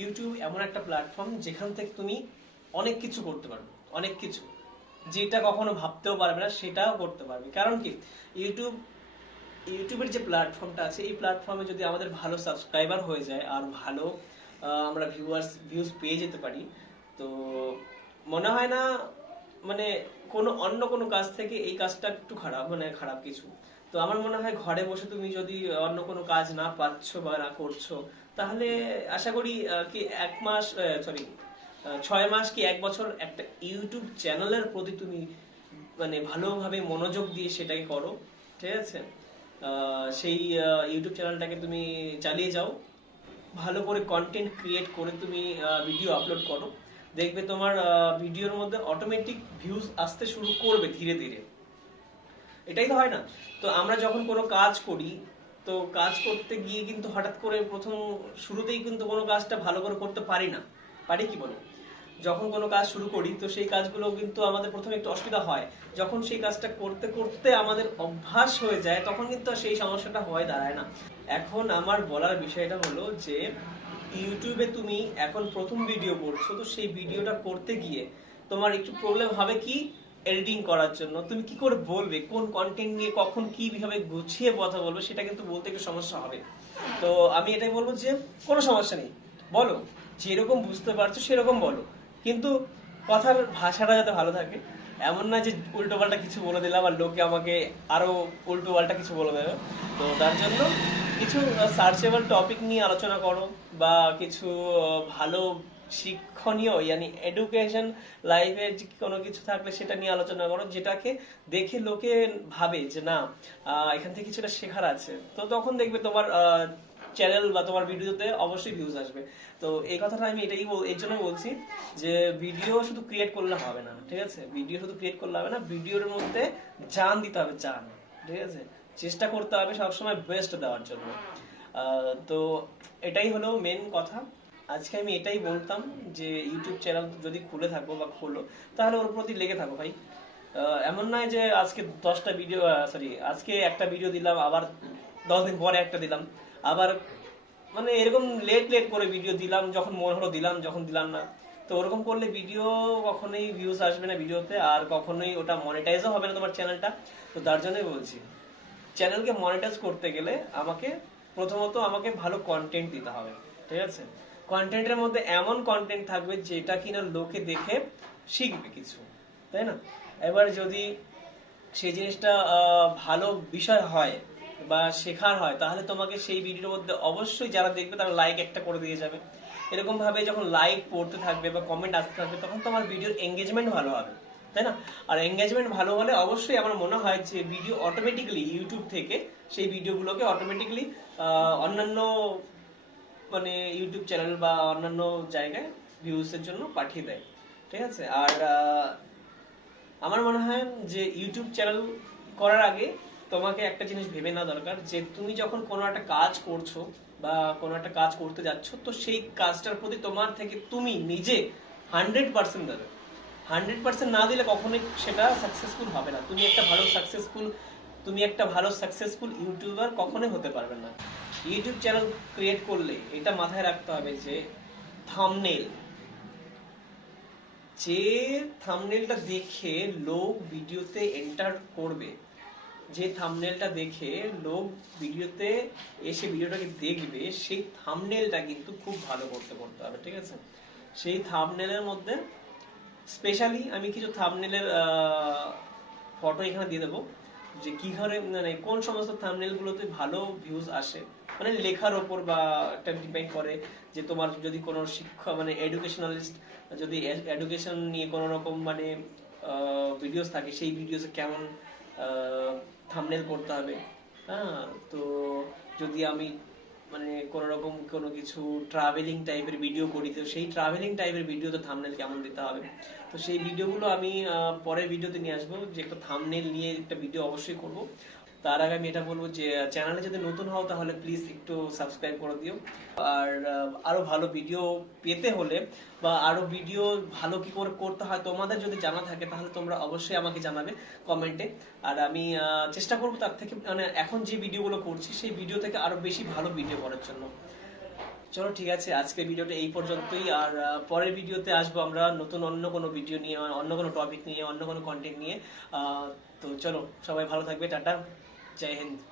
YouTube এমন একটা platform যেখান থেকে তুমি অনেক কিছু করতে পারবে, অনেক কিছু। যেটা কখনো ভাবতেও পারবে না, সেটাও করতে পারবে। কারণ কি? ইউটিউব ইউটিউবের যে প্ল্যাটফর্মটা আছে, এই প্ল্যাটফর্মে যদি আমাদের ভালো সাবস্ক্রাইবার হয়ে যায় আর ভালো আমরা ভিউয়ার্স ভিউজ পেয়ে যেতে পারি, তো মনে হয় না মানে কোনো অন্য কোনো কাজ থেকে এই কাজটা একটু খারাপ মানে খারাপ কিছু। তো আমার মনে হয় ঘরে বসে তুমি যদি অন্য কোনো কাজ না পাচ্ছ বা না করছ তাহলে আশা করি কি এক মাস সরি ছয় মাস কি এক বছর একটা ইউটিউব চ্যানেলের প্রতি তুমি মানে ভালোভাবে মনোযোগ দিয়ে সেটাকে করো, ঠিক আছে? সেই ইউটিউব চ্যানেলটাকে তুমি চালিয়ে যাও। ভালো করে কন্টেন্ট ক্রিয়েট করে তুমি ভিডিও আপলোড করো। দেখবে তোমার ভিডিওর মধ্যে অটোমেটিক ভিউজ আসতে শুরু করবে ধীরে ধীরে। এটাই তো হয় না? তো আমরা যখন কোনো কাজ করি তো কাজ করতে গিয়ে কিন্তু হঠাৎ করে প্রথম শুরুতেই কিন্তু কোনো কাজটা ভালো করে করতে পারি না। পারি কি বলো? যখন কোনো কাজ শুরু করি, তো সেই কাজগুলো কিন্তু আমাদের প্রথমে একটু অসুবিধা হয়। যখন সেই কাজটা করতে করতে আমাদের অভ্যাস হয়ে যায়, তখন কিন্তু সেই সমস্যাটা হয় দাঁড়ায় না। এখন আমার বলার বিষয়টা হলো যে, ইউটিউবে তুমি এখন প্রথম ভিডিও করছ, তো সেই ভিডিওটা করতে গিয়ে তোমার একটু প্রবলেম হবে কি? এডিটিং করার জন্য, তুমি কি করে বলবে, কোন কন্টেন্ট নিয়ে কখন কি ভাবে গুছিয়ে কথা বলবে, সেটা কিন্তু বলতে একটু সমস্যা হবে। তো আমি এটাই বলব যে, কোনো সমস্যা নেই। বলো, যেরকম বুঝতে পারছ সেরকম বলো। কিন্তু কথার ভাষাটা যাতে ভালো থাকে, এমন না যে উল্টো পাল্টা কিছু বলে দিলাম আর লোকে আমাকে আরও উল্টো পাল্টা কিছু বলে দেবে। তো তার জন্য কিছু সার্চেবল টপিক নিয়ে আলোচনা করো বা কিছু ভালো শিক্ষণীয়, ইয়ানি এডুকেশন লাইফের কোনো কিছু সেটা নিয়ে আলোচনা করো, যেটাকে দেখে লোকে ভাবে যে না এখান থেকে কিছুটা শেখার আছে। তো তখন দেখবে তোমার চ্যানেল বা তোমার ভিডিওতে অবশ্যই ভিউজ আসবে। তো এই কথাটা আমি এটাই এর জন্য বলছি যে ভিডিও শুধু ক্রিয়েট করলে হবে না, ঠিক আছে? ভিডিও শুধু ক্রিয়েট করলে হবে না ভিডিওর মধ্যে জান দিতে হবে, জান, ঠিক আছে? চেষ্টা করতে হবে সবসময় বেস্ট দেওয়ার জন্য। তো এটাই হলো মেন কথা। আজকে আমি এটাই বলতাম যে ইউটিউব চ্যানেল যদি খুলে থাকো বা খোলো, তাহলে ওর প্রতি লেগে থাকো ভাই। এমন নয় যে আজকে দশটা ভিডিও সরি আজকে একটা ভিডিও দিলাম, আবার দশ দিন পরে একটা দিলাম। আবার মানে এরকম লেট লেট করে ভিডিও দিলাম, যখন মনে হলো দিলাম, যখন দিলাম না। তো ওরকম করলে ভিডিও কখনোই ভিউজ আসবে না ভিডিওতে আর কখনোই ওটা মনিটাইজও হবে না তোমার চ্যানেলটা তো তার জন্যই বলছি চ্যানেলকে মনিটাইজ করতে গেলে আমাকে প্রথমত আমাকে ভালো কন্টেন্ট দিতে হবে, ঠিক আছে? কন্টেন্টের মধ্যে এমন কন্টেন্ট থাকবে যেটা কিনা লোকে দেখে শিখবে কিছু, তাই না? এবার যদি সেই জিনিসটা ভালো বিষয় হয় বা শেখার হয়, তাহলে তোমাকে সেই ভিডিওর মধ্যে অবশ্যই যারা দেখবে তারা লাইক একটা করে দিয়ে যাবে। এরকম ভাবে যখন লাইক পড়তে থাকবে বা কমেন্ট আসতে থাকবে, তখন তোমার ভিডিওর এঙ্গেজমেন্ট ভালো হবে, তাই না? আর এঙ্গেজমেন্ট ভালো হলে অবশ্যই আমার মনে হয় যে ভিডিও অটোমেটিক্যালি ইউটিউব থেকে সেই ভিডিওগুলোকে অটোমেটিক্যালি অন্যান্য মানে ইউটিউব চ্যানেল বা অন্যান্য জায়গায় ভিউজের জন্য পাঠিয়ে দেয়। ঠিক আছে? আর আমার মনে হয় যে ইউটিউব চ্যানেল করার আগে তোমাকে একটা জিনিস ভেবে নেওয়া দরকার যে তুমি যখন কোনো একটা কাজ করছ বা কোনো একটা কাজ করতে যাচ্ছ, তো সেই কাজটার প্রতি তোমার থেকে তুমি নিজে হান্ড্রেড পার্সেন্ট দেবে হান্ড্রেড পার্সেন্ট না দিলে কখনোই সেটা সাকসেসফুল হবে না। তুমি একটা ভালো সাকসেসফুল তুমি একটা ভালো সাকসেসফুল ইউটিউবার কখনোই হতে পারবে না। ইউটিউব চ্যানেল ক্রিয়েট করলে এটা মাথায় রাখতে হবে যে থামনেল যে থামনেলটা দেখে লোক ভিডিওতে এন্টার করবে, যে থামনেলটা দেখে লোক ভিডিওতে এসে ভিডিওটাকে দেখবে, সেই থামনেলটা কিন্তু খুব ভালো করতে করতে হবে, ঠিক আছে? সেই থামনেলের মধ্যে স্পেশালি আমি কিছু থামনেলের ফটো এখানে দিয়ে দেবো। যে কি ঘরে মানে কোন সমস্ত থামনেল গুলোতে ভালো ভিউজ আসে? মানে লেখার ওপর বা ডিপেন্ড করে যে তোমার যদি কোনো শিক্ষা মানে এডুকেশনালিস্ট যদি এডুকেশন নিয়ে কোনো রকম মানে ভিডিওস থাকে, সেই ভিডিওসে কেমন থামনেল করতে হবে? হ্যাঁ তো যদি আমি মানে কোন রকম কোনো কিছু ট্রাভেলিং টাইপের ভিডিও করি, তো সেই ট্রাভেলিং টাইপের ভিডিও তো থামনেল কেমন দিতে হবে? তো সেই ভিডিওগুলো আমি পরের ভিডিওতে নিয়ে আসব। যে একটা থামনেল নিয়ে একটা ভিডিও অবশ্যই করব। তার আগে আমি এটা বলব যে চ্যানেলে যদি নতুন হও তাহলে প্লিজ একটু সাবস্ক্রাইব করে দিও। আর আরও ভালো ভিডিও পেতে হলে বা আরও ভিডিও ভালো কি করে করতে হয় তোমাদের যদি জানা থাকে তাহলে তোমরা অবশ্যই আমাকে জানাবে কমেন্টে আর আমি চেষ্টা করব তার থেকে মানে এখন যে ভিডিওগুলো করছি সেই ভিডিও থেকে আরও বেশি ভালো ভিডিও করার জন্য। চলো ঠিক আছে, আজকের ভিডিওটা এই পর্যন্তই। আর পরের ভিডিওতে আসব আমরা নতুন অন্য কোনো ভিডিও নিয়ে, অন্য কোনো টপিক নিয়ে, অন্য কোনো কন্টেন্ট নিয়ে। তো চলো, সবাই ভালো থাকবে, টাটা। जय हिंद।